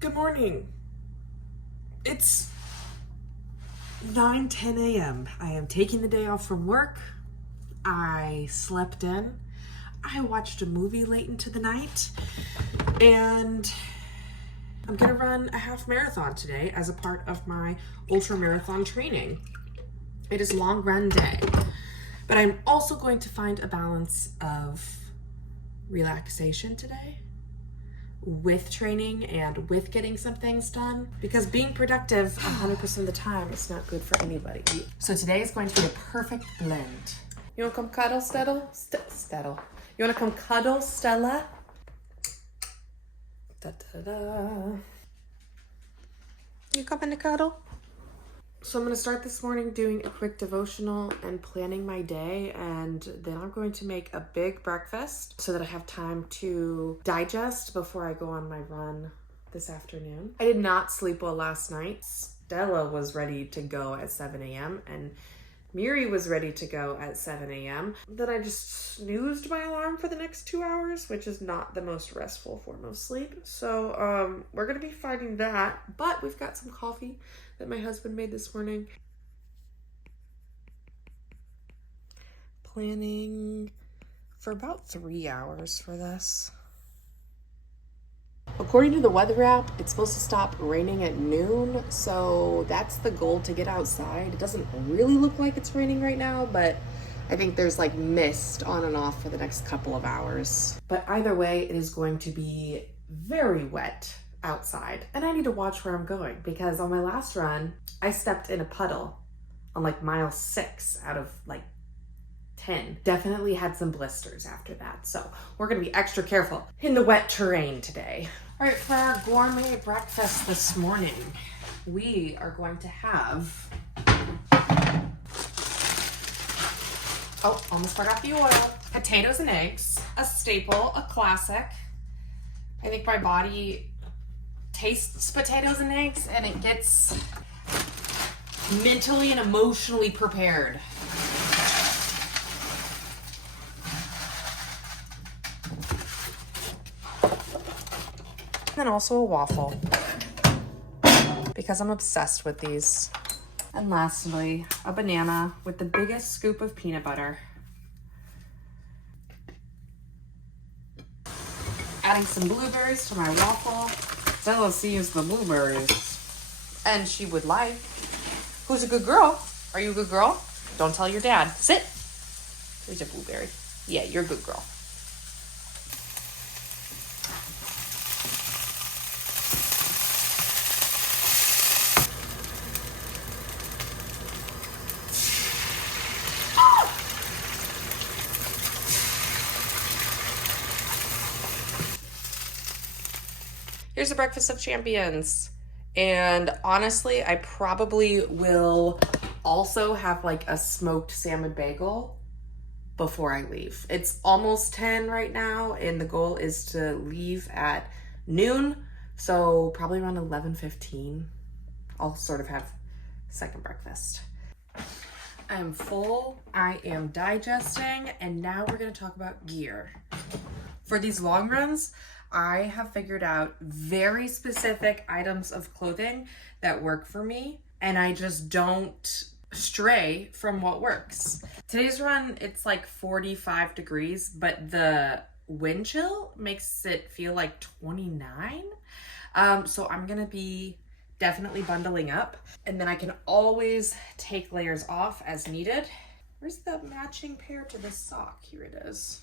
Good morning. It's 9:10 a.m. I am taking the day off from work. I slept in. I watched a movie late into the night. And I'm gonna run a half marathon today as a part of my ultramarathon training. It is long run day. But I'm also going to find a balance of relaxation today with training and with getting some things done, because being productive 100% of the time is not good for anybody. So today is going to be a perfect blend. You wanna come cuddle, Stella? You wanna come cuddle, Stella? Da, da, da. You coming to cuddle? So I'm going to start this morning doing a quick devotional and planning my day, and then I'm going to make a big breakfast so that I have time to digest before I go on my run this afternoon. I did not sleep well last night. Stella was ready to go at 7 a.m. and Miri was ready to go at 7 a.m. Then I just snoozed my alarm for the next 2 hours, which is not the most restful form of sleep. So we're going to be fighting that, but we've got some coffee that my husband made this morning. Planning for about 3 hours for this. According to the weather app, it's supposed to stop raining at noon, so that's the goal, to get outside. It doesn't really look like it's raining right now, but I think there's like mist on and off for the next couple of hours. But either way, it is going to be very wet outside, and I need to watch where I'm going, because on my last run, I stepped in a puddle on like mile 6 out of like 10. Definitely had some blisters after that. So we're gonna be extra careful in the wet terrain today. All right, for our gourmet breakfast this morning, we are going to have, almost forgot the oil, potatoes and eggs, a staple, a classic. I think my body tastes potatoes and eggs and it gets mentally and emotionally prepared. And also a waffle, because I'm obsessed with these. And lastly, a banana with the biggest scoop of peanut butter. Adding some blueberries to my waffle. Stella sees the blueberries and she would like. Who's a good girl? Are you a good girl? Don't tell your dad. Sit. Here's a blueberry. Yeah, you're a good girl. Here's the breakfast of champions. And honestly, I probably will also have like a smoked salmon bagel before I leave. It's almost 10 right now, and the goal is to leave at noon. So probably around 11:15, I'll sort of have second breakfast. I am full, I am digesting, and now we're gonna talk about gear. For these long runs, I have figured out very specific items of clothing that work for me, and I just don't stray from what works. Today's run, it's like 45 degrees, but the wind chill makes it feel like 29. So I'm gonna be definitely bundling up, and then I can always take layers off as needed. Where's the matching pair to this sock? Here it is.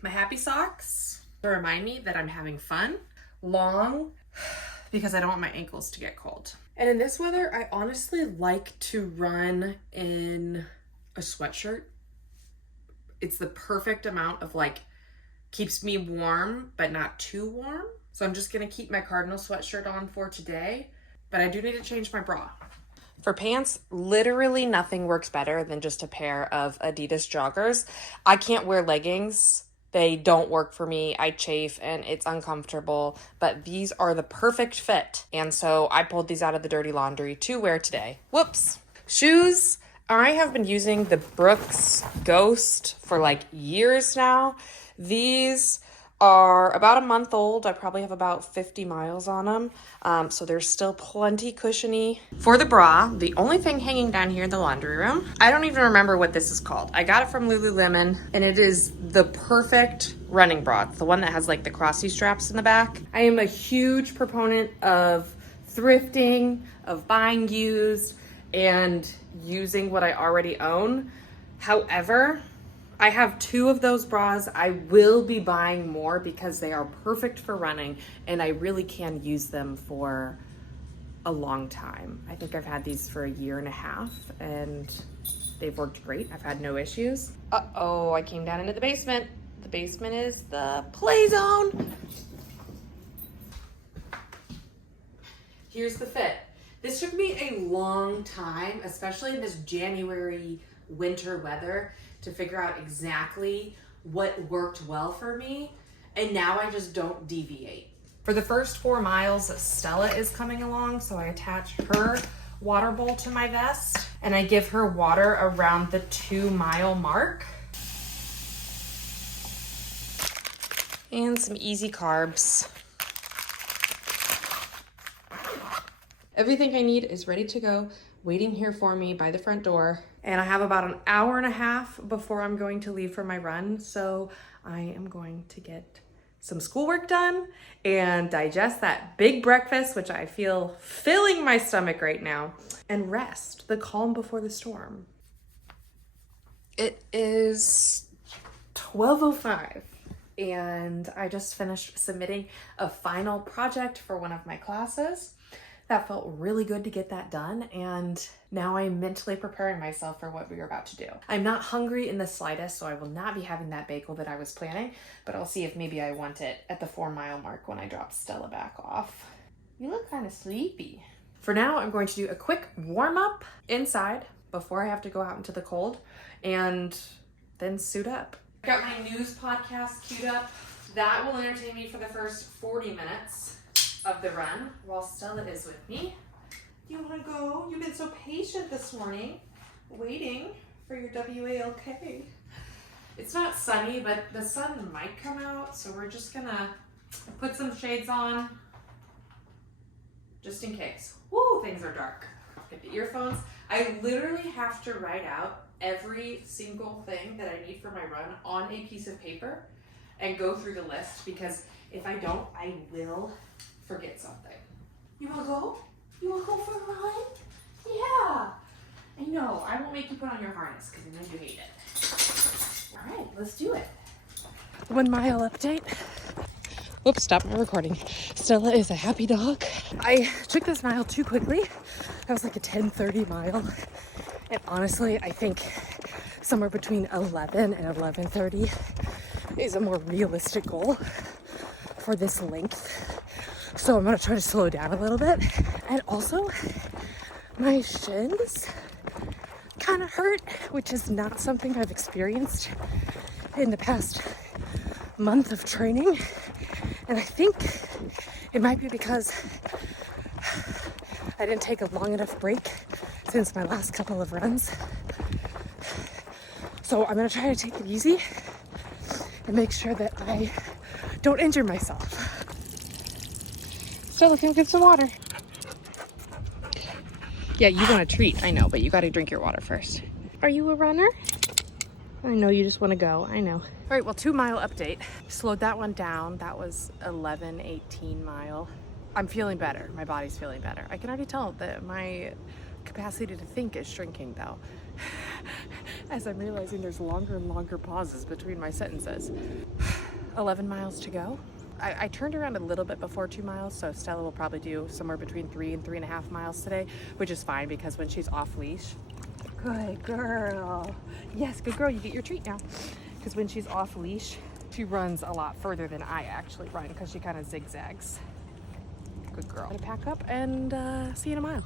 My happy socks to remind me that I'm having fun. Long, because I don't want my ankles to get cold. And in this weather, I honestly like to run in a sweatshirt. It's the perfect amount of like, keeps me warm, but not too warm. So I'm just gonna keep my Cardinal sweatshirt on for today, but I do need to change my bra. For pants, literally nothing works better than just a pair of Adidas joggers. I can't wear leggings. They don't work for me. I chafe and it's uncomfortable, but these are the perfect fit. And so I pulled these out of the dirty laundry to wear today. Whoops. Shoes. I have been using the Brooks Ghost for like years now. These are about a month old. I probably have about 50 miles on them. So they're still plenty cushiony. For the bra, the only thing hanging down here in the laundry room, I don't even remember what this is called. I got it from Lululemon and it is the perfect running bra. It's the one that has like the crossy straps in the back. I am a huge proponent of thrifting, of buying used and using what I already own. However, I have 2 of those bras. I will be buying more because they are perfect for running and I really can use them for a long time. I think I've had these for a year and a half and they've worked great. I've had no issues. Uh-oh, I came down into the basement. The basement is the play zone. Here's the fit. This took me a long time, especially in this January winter weather, to figure out exactly what worked well for me. And now I just don't deviate. For the first 4 miles, Stella is coming along, so I attach her water bowl to my vest and I give her water around the 2-mile mark. And some easy carbs. Everything I need is ready to go, waiting here for me by the front door. And I have about an hour and a half before I'm going to leave for my run. So I am going to get some schoolwork done and digest that big breakfast, which I feel filling my stomach right now, and rest, the calm before the storm. It is 12:05 and I just finished submitting a final project for one of my classes. That felt really good to get that done, and now I'm mentally preparing myself for what we are about to do. I'm not hungry in the slightest, so I will not be having that bagel that I was planning, but I'll see if maybe I want it at the 4-mile mark when I drop Stella back off. You look kind of sleepy. For now, I'm going to do a quick warm-up inside before I have to go out into the cold, and then suit up. I've got my news podcast queued up. That will entertain me for the first 40 minutes of the run while Stella is with me. You want to go? You've been so patient this morning, waiting for your WALK. It's not sunny, but the sun might come out, so we're just gonna put some shades on just in case. Woo, things are dark. Get the earphones. I literally have to write out every single thing that I need for my run on a piece of paper and go through the list, because if I don't, I will forget something. You wanna go? You wanna go for a run? Yeah. I know, I won't make you put on your harness because I know you hate it. All right, let's do it. 1 mile update. Whoops, stop my recording. Stella is a happy dog. I took this mile too quickly. That was like a 10:30 mile. And honestly, I think somewhere between 11 and 11:30 is a more realistic goal for this length. So I'm gonna try to slow down a little bit. And also, my shins kind of hurt, which is not something I've experienced in the past month of training. And I think it might be because I didn't take a long enough break since my last couple of runs. So I'm gonna try to take it easy and make sure that I don't injure myself. Stella, can we get some water? Yeah, you want a treat, I know, but you gotta drink your water first. Are you a runner? I know you just wanna go, I know. All right, well, 2 mile update. Slowed that one down. That was 11:18 mile. I'm feeling better, my body's feeling better. I can already tell that my capacity to think is shrinking though, as I'm realizing there's longer and longer pauses between my sentences. 11 miles to go. I turned around a little bit before 2 miles, so Stella will probably do somewhere between 3 and 3.5 miles today, which is fine because when she's off leash, good girl. Yes, good girl, you get your treat now. Because when she's off leash, she runs a lot further than I actually run because she kind of zigzags. Good girl. I'm gonna pack up and see you in a mile.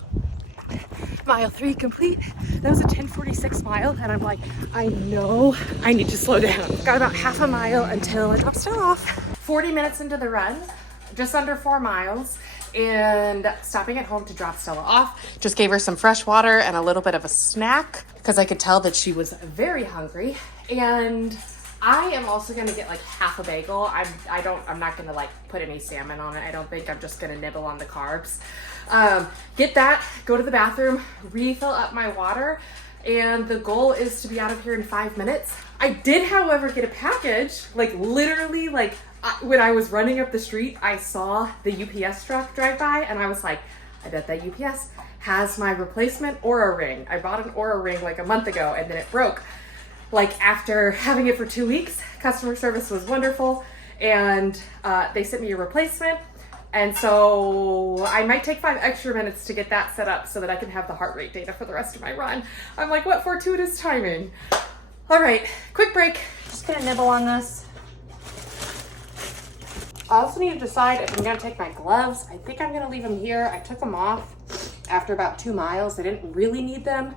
Mile 3 complete. That was a 10:46 mile, and I'm like, I know I need to slow down. Got about half a mile until I drop Stella off. 40 minutes into the run, just under 4 miles, and stopping at home to drop Stella off. Just gave her some fresh water and a little bit of a snack because I could tell that she was very hungry. And I am also gonna get like half a bagel. I'm not gonna like put any salmon on it. I don't think. I'm just gonna nibble on the carbs. Get that, go to the bathroom, refill up my water, and the goal is to be out of here in 5 minutes. I did, however, get a package, like literally, like when I was running up the street, I saw the UPS truck drive by and I was like, I bet that UPS has my replacement Aura ring. I bought an Aura ring like a month ago and then it broke. Like after having it for 2 weeks, customer service was wonderful and they sent me a replacement. And so I might take 5 extra minutes to get that set up so that I can have the heart rate data for the rest of my run. I'm like, what fortuitous timing. All right, quick break. Just gonna nibble on this. I also need to decide if I'm gonna take my gloves. I think I'm gonna leave them here. I took them off after about 2 miles. I didn't really need them,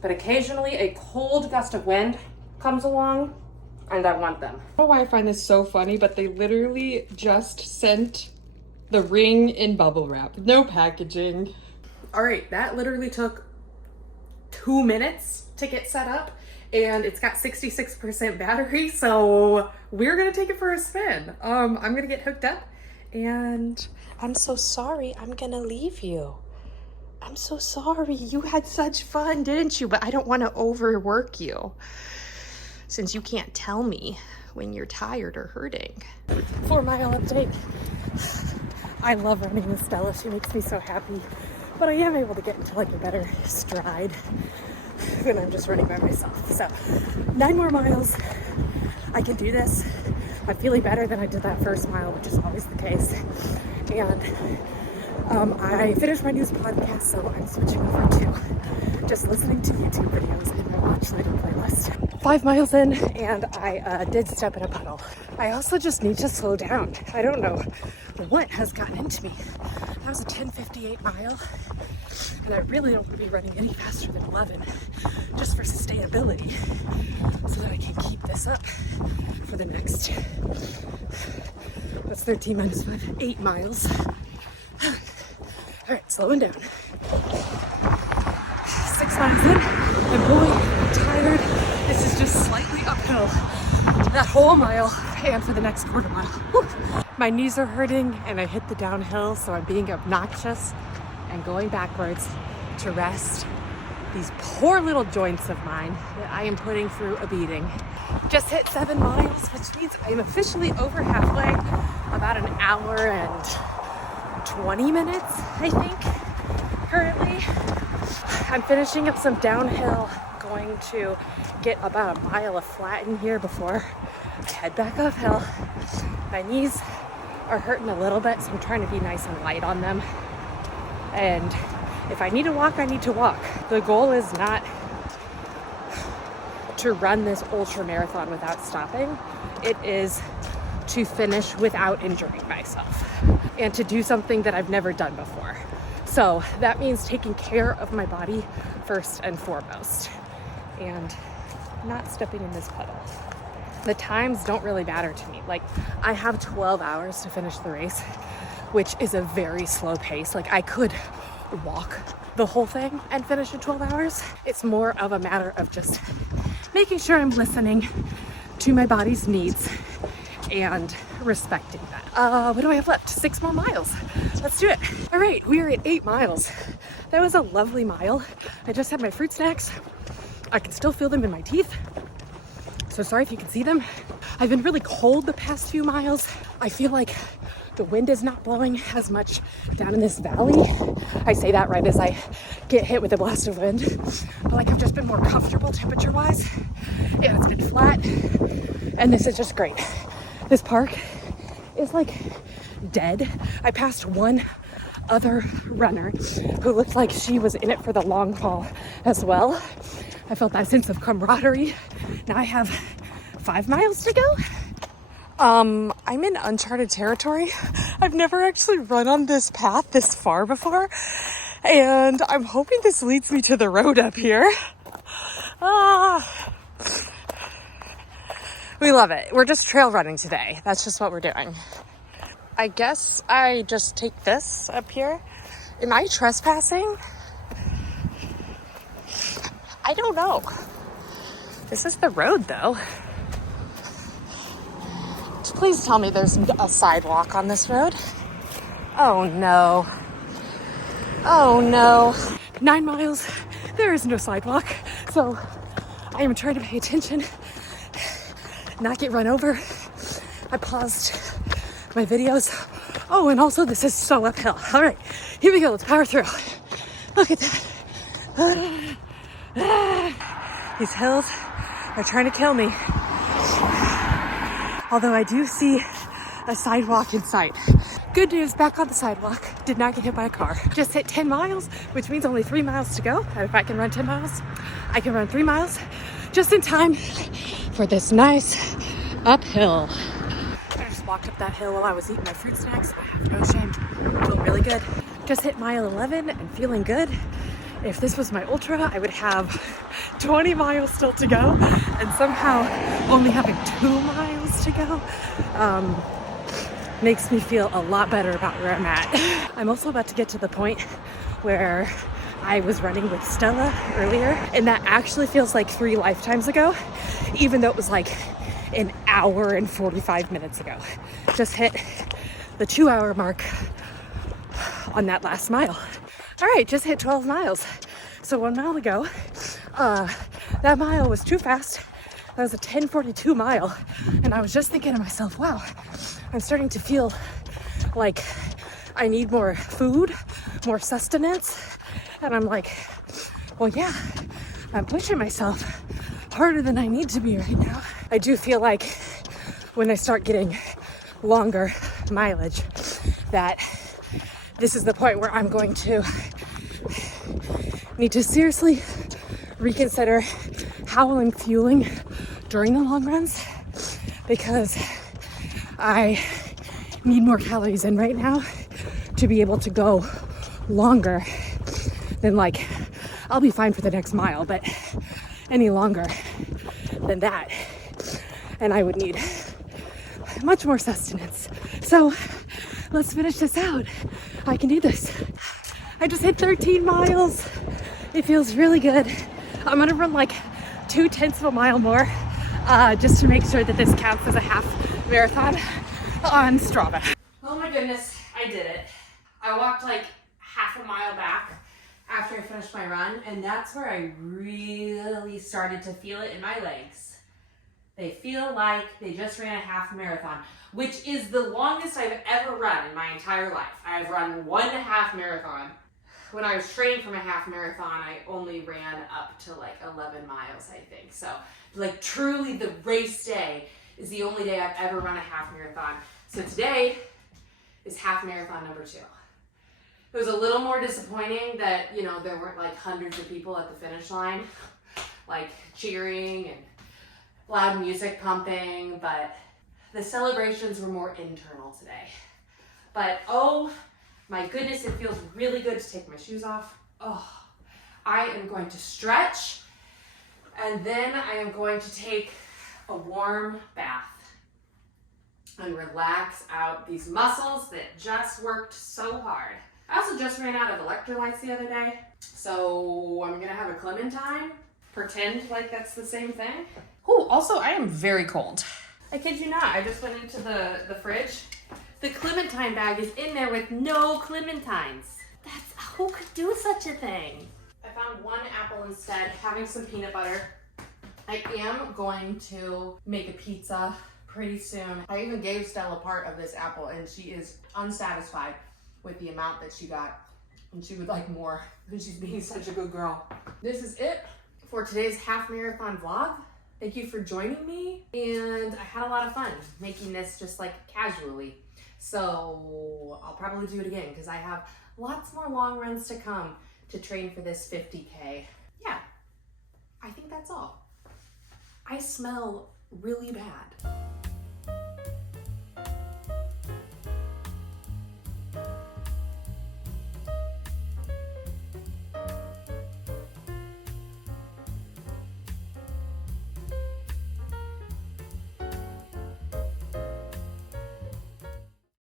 but occasionally a cold gust of wind comes along and I want them. I don't know why I find this so funny, but they literally just sent the ring in bubble wrap. No packaging. All right, that literally took 2 minutes to get set up and it's got 66% battery, so we're gonna take it for a spin. I'm gonna get hooked up and I'm so sorry I'm gonna leave you. I'm so sorry. You had such fun, didn't you? But I don't want to overwork you since you can't tell me when you're tired or hurting. 4 mile update. I love running with Stella. She makes me so happy. But I am able to get into like a better stride when I'm just running by myself. So 9 more miles. I can do this. I'm feeling better than I did that first mile, which is always the case. And I finished my news podcast, so I'm switching over to just listening to YouTube videos in my watch later playlist. 5 miles in, and I did step in a puddle. I also just need to slow down. I don't know what has gotten into me. That was a 10:58 mile, and I really don't want to be running any faster than 11, just for sustainability, so that I can keep this up for the next, that's 13 minus 5, 8 miles. All right, slowing down. 6 miles in, I'm boy, I'm tired. This is just slightly uphill that whole mile and for the next quarter mile. Whew. My knees are hurting and I hit the downhill, so I'm being obnoxious and going backwards to rest these poor little joints of mine that I am putting through a beating. Just hit 7 miles, which means I'm officially over halfway, about an hour and 20 minutes, I think, currently. I'm finishing up some downhill, going to get about a mile of flat in here before I head back uphill. My knees are hurting a little bit, so I'm trying to be nice and light on them. And if I need to walk, I need to walk. The goal is not to run this ultra marathon without stopping. It is to finish without injuring myself and to do something that I've never done before. So that means taking care of my body first and foremost and not stepping in this puddle. The times don't really matter to me. Like, I have 12 hours to finish the race, which is a very slow pace. Like, I could walk the whole thing and finish in 12 hours. It's more of a matter of just making sure I'm listening to my body's needs and respecting that. What do I have left? 6 more miles. Let's do it. All right, we are at 8 miles. That was a lovely mile. I just had my fruit snacks. I can still feel them in my teeth. So sorry if you can see them. I've been really cold the past few miles. I feel like the wind is not blowing as much down in this valley. I say that right as I get hit with a blast of wind. But like, I've just been more comfortable temperature-wise, and it's been flat, and this is just great. This park is like dead. I passed one other runner who looked like she was in it for the long haul as well. I felt that sense of camaraderie. Now I have 5 miles to go. I'm in uncharted territory. I've never actually run on this path this far before, and I'm hoping this leads me to the road up here. We love it. We're just trail running today. That's just what we're doing. I guess I just take this up here. Am I trespassing? I don't know. This is the road though. Please tell me there's a sidewalk on this road. Oh no. Oh no. 9 miles, there is no sidewalk. So I am trying to pay attention, not get run over. I paused my videos. Oh, and also this is so uphill. All right, here we go, let's power through. Look at that. These hills are trying to kill me. Although I do see a sidewalk in sight. Good news, back on the sidewalk. Did not get hit by a car. Just hit 10 miles, which means only 3 miles to go. And if I can run 10 miles, I can run 3 miles just in time for this nice uphill. I just walked up that hill while I was eating my fruit snacks. I have no shame. Feel really good. Just hit mile 11 and feeling good. If this was my ultra, I would have 20 miles still to go, and somehow only having 2 miles to go makes me feel a lot better about where I'm at. I'm also about to get to the point where I was running with Stella earlier, and that actually feels like 3 lifetimes ago, even though it was like an hour and 45 minutes ago. Just hit the 2-hour mark on that last mile. All right, just hit 12 miles. So 1 mile ago, that mile was too fast. That was a 10:42 mile. And I was just thinking to myself, wow, I'm starting to feel like I need more food, more sustenance. And I'm like, well, yeah, I'm pushing myself harder than I need to be right now. I do feel like when I start getting longer mileage, that this is the point where I'm going to need to seriously reconsider how I'm fueling during the long runs, because I need more calories in right now to be able to go longer than, like, I'll be fine for the next mile, but any longer than that, and I would need much more sustenance. So let's finish this out. I can do this. I just hit 13 miles. It feels really good. I'm gonna run like 0.2 of a mile more, just to make sure that this counts as a half marathon on Strava. Oh my goodness, I did it. I walked like half a mile back after I finished my run, and that's where I really started to feel it in my legs. They feel like they just ran a half marathon, which is the longest I've ever run in my entire life. I've run 1 half marathon. When I was training for my half marathon, I only ran up to like 11 miles, I think. So like truly the race day is the only day I've ever run a half marathon. So today is half marathon number 2. It was a little more disappointing that, you know, there weren't like hundreds of people at the finish line, like cheering and loud music pumping, but the celebrations were more internal today. But oh my goodness, it feels really good to take my shoes off. Oh, I am going to stretch, and then I am going to take a warm bath and relax out these muscles that just worked so hard. I also just ran out of electrolytes the other day, so I'm gonna have a clementine, pretend like that's the same thing. Oh, also I am very cold. I kid you not, I just went into the fridge. The clementine bag is in there with no clementines. Who could do such a thing? I found 1 apple instead, having some peanut butter. I am going to make a pizza pretty soon. I even gave Stella part of this apple, and she is unsatisfied with the amount that she got, and she would like more, and she's being such a good girl. This is it for today's half marathon vlog. Thank you for joining me, and I had a lot of fun making this just like casually. So I'll probably do it again because I have lots more long runs to come to train for this 50K. Yeah, I think that's all. I smell really bad.